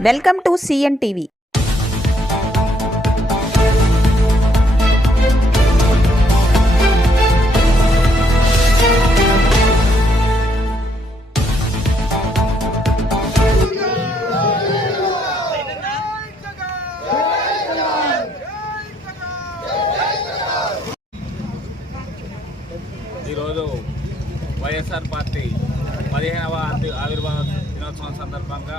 Welcome to CN TV. ఈరోజు YSR party పదిహేనవ ఆర్ది- ఆవిర్భావ దినోత్సవం సందర్భంగా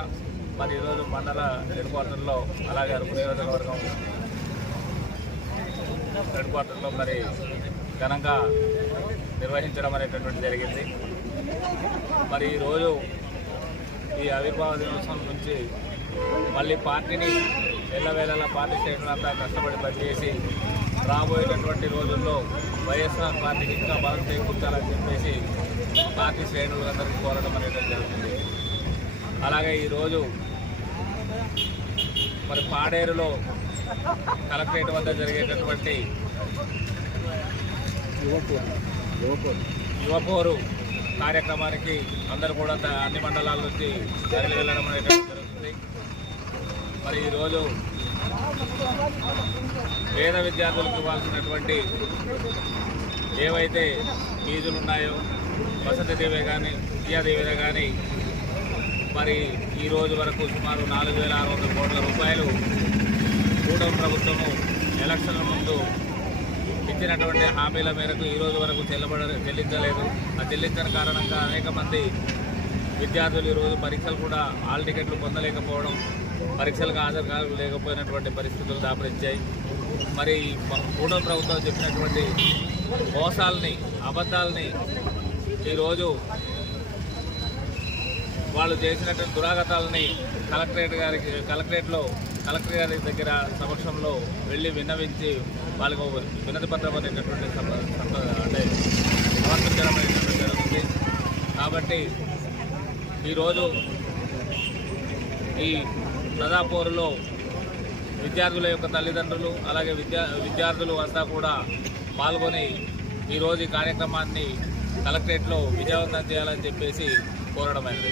మరి ఈరోజు మండల హెడ్ క్వార్టర్లో అలాగే అరకు నియోజకవర్గం హెడ్ క్వార్టర్లో మరి ఘనంగా నిర్వహించడం అనేటటువంటి జరిగింది. మరి ఈరోజు ఈ ఆవిర్భావ దినోత్సవం నుంచి మళ్ళీ పార్టీని ఎల్లవేళలా పార్టీ శ్రేణులంతా కష్టపడి పనిచేసి రాబోయేటటువంటి రోజుల్లో వైఎస్ఆర్ పార్టీకి ఇంకా బలం చేకూర్చాలని చెప్పేసి పార్టీ శ్రేణులందరికీ కోరడం అనేది జరుగుతుంది. అలాగే ఈరోజు మరి పాడేరులో కలెక్టరేట్ వద్ద జరిగేటటువంటి యువపోరు కార్యక్రమానికి అందరూ కూడా త- అన్ని మండలాల నుంచి తరలి వెళ్ళడం అనేది జరుగుతుంది. మరి ఈరోజు పేద విద్యార్థులకు ఇవ్వాల్సినటువంటి ఏవైతే ఫీజులు ఉన్నాయో వసతి దీవె కానీ విద్యా కానీ మరి ఈ రోజు వరకు సుమారు నాలుగు వేల ఆరు వందల కోట్ల రూపాయలు కూటమి ప్రభుత్వము ఎలక్షన్ల ముందు ఇచ్చినటువంటి హామీల మేరకు ఈ రోజు వరకు చెల్లబడ చెల్లించలేదు. ఆ చెల్లించని కారణంగా అనేక మంది విద్యార్థులు ఈరోజు పరీక్షలు కూడా హాల్ టికెట్లు పొందలేకపోవడం పరీక్షలకు హాజరు లేకపోయినటువంటి పరిస్థితులు దాపరించాయి. మరి కూటమి ప్రభుత్వం చెప్పినటువంటి మోసాలని అబద్ధాలని ఈరోజు వాళ్ళు చేసినటువంటి దురాగతాలని కలెక్టరేట్ గారికి కలెక్టరేట్లో కలెక్టర్ గారి దగ్గర సమక్షంలో వెళ్ళి విన్నవించి వాళ్ళకు వినతి పత్రం అనేటటువంటి అంటే సమర్పించడం జరుగుతుంది. కాబట్టి ఈరోజు ఈ ప్రజాపోరులో విద్యార్థుల యొక్క తల్లిదండ్రులు అలాగే విద్యా విద్యార్థులు అంతా కూడా పాల్గొని ఈరోజు ఈ కార్యక్రమాన్ని కలెక్టరేట్లో విజయవంతం చేయాలని చెప్పేసి కోరడమైనది